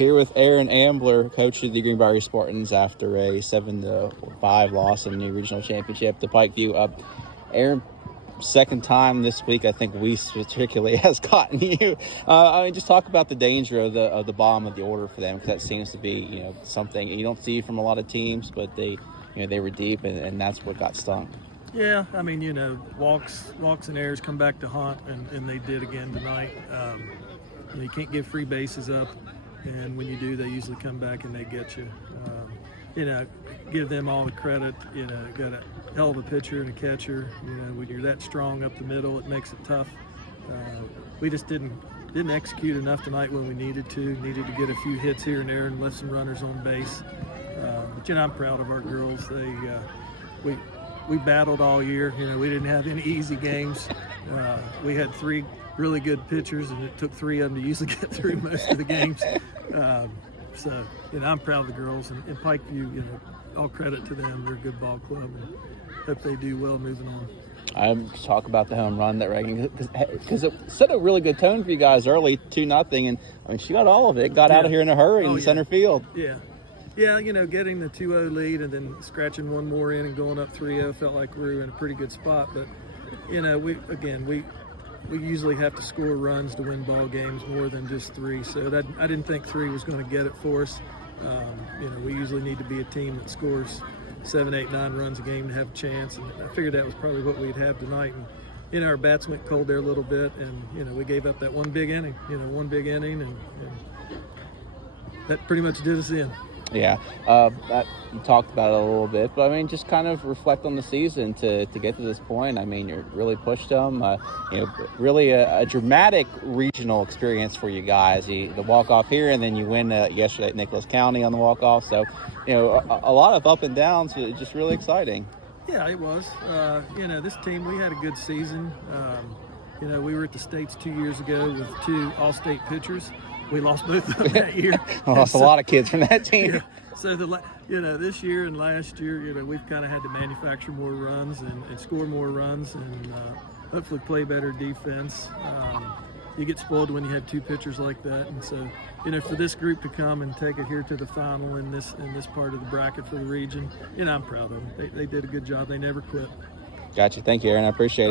Here with Aaron Ambler, coach of the Greenbrier East Spartans, after a 7-5 loss in the regional championship to PikeView. Aaron, second time this week I think we particularly has gotten you. Just talk about the danger of the bottom of the order for them, because that seems to be something you don't see from a lot of teams, but they were deep, and that's what got stung. Yeah, walks and errors come back to haunt, and they did again tonight. You can't give free bases up, and when you do, they usually come back and they get you. Give them all the credit. Got a hell of a pitcher and a catcher. When you're that strong up the middle, it makes it tough. We just didn't execute enough tonight when we needed to. Needed to get a few hits here and there and left some runners on base. But I'm proud of our girls. We battled all year. We didn't have any easy games. We had 3 really good pitchers, and it took 3 of them to usually get through most of the games. I'm proud of the girls, and PikeView, all credit to them. They're a good ball club, and hope they do well moving on. Talk about the home run that Reagan, because it set a really good tone for you guys early, 2-0, and she got all of it. Got out of here in a hurry in center field. Yeah, getting the 2-0 lead and then scratching one more in and going up 3-0 felt like we were in a pretty good spot. But we usually have to score runs to win ball games more than just 3. So I didn't think 3 was going to get it for us. We usually need to be a team that scores 7, 8, 9 runs a game to have a chance, and I figured that was probably what we'd have tonight. And our bats went cold there a little bit, and we gave up that one big inning. And that pretty much did us in. Yeah, you talked about it a little bit, but just kind of reflect on the season to get to this point. You really pushed them. Really a dramatic regional experience for you guys. The walk-off here, and then you win yesterday at Nicholas County on the walk-off. So, a lot of up and downs. Just really exciting. Yeah, it was. This team, we had a good season. We were at the States 2 years ago with 2 all-state pitchers. We lost both of them that year. Lost a lot of kids from that team. Yeah. So this year and last year, we've kind of had to manufacture more runs and score more runs, and hopefully play better defense. You get spoiled when you have 2 pitchers like that, and so for this group to come and take it here to the final in this part of the bracket for the region, I'm proud of them. They did a good job. They never quit. Gotcha. Thank you, Aaron. I appreciate it.